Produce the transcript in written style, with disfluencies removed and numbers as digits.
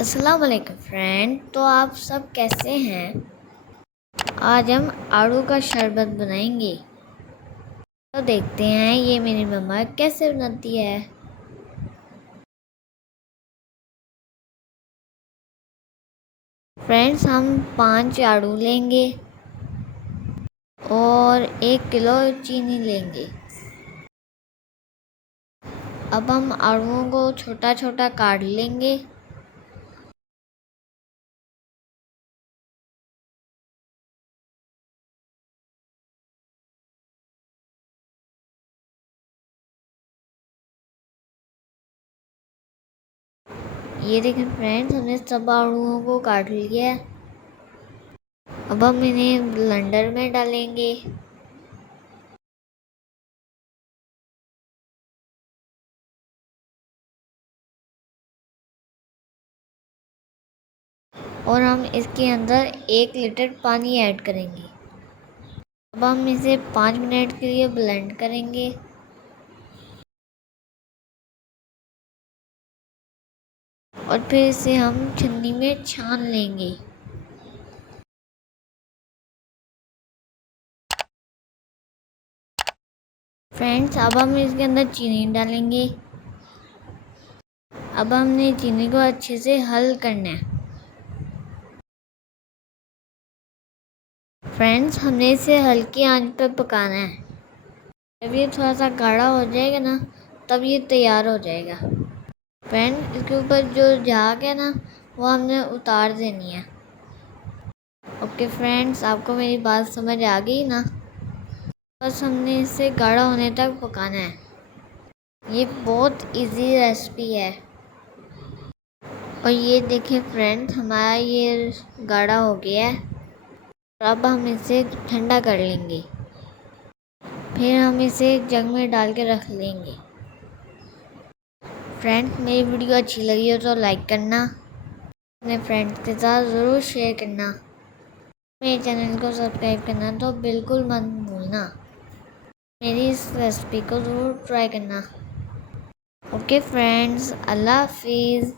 अस्सलाम वालेकुम फ्रेंड। तो आप सब कैसे हैं? आज हम आड़ू का शरबत बनाएंगे। तो देखते हैं ये मेरी मम्मा कैसे बनाती है। फ्रेंड्स, हम 5 आड़ू लेंगे और 1 किलो चीनी लेंगे। अब हम आड़ूओं को छोटा छोटा काट लेंगे। ये देखें फ्रेंड्स, हमने सब आड़ूओं को काट लिया है। अब हम इन्हें ब्लेंडर में डालेंगे। और हम इसके अंदर 1 लीटर पानी ऐड करेंगे। अब हम इसे 5 मिनट के लिए ब्लेंड करेंगे। और फिर इसे हम छन्नी में छान लेंगे। फ्रेंड्स, अब हम इसके अंदर चीनी डालेंगे। अब हमने चीनी को अच्छे से हल करना है। फ्रेंड्स, हमने इसे हल्की आंच पर पकाना है। जब ये थोड़ा सा गाढ़ा हो जाएगा ना, तब ये तैयार हो जाएगा। फ्रेंड्स, इसके ऊपर जो झाग है ना, वो हमने उतार देनी है। ओके फ्रेंड्स, आपको मेरी बात समझ आ गई ना? बस हमने इसे गाढ़ा होने तक पकाना है। ये बहुत इजी रेसिपी है। और ये देखिए फ्रेंड्स, हमारा ये गाढ़ा हो गया है। अब हम इसे ठंडा कर लेंगे। फिर हम इसे जग में डाल के रख लेंगे। फ्रेंड्स, मेरी वीडियो अच्छी लगी हो तो लाइक करना, अपने फ्रेंड्स के साथ ज़रूर शेयर करना, मेरे चैनल को सब्सक्राइब करना तो बिल्कुल मत भूलना। मेरी इस रेसिपी को ज़रूर ट्राई करना। ओके फ्रेंड्स, अल्लाह हाफिज़।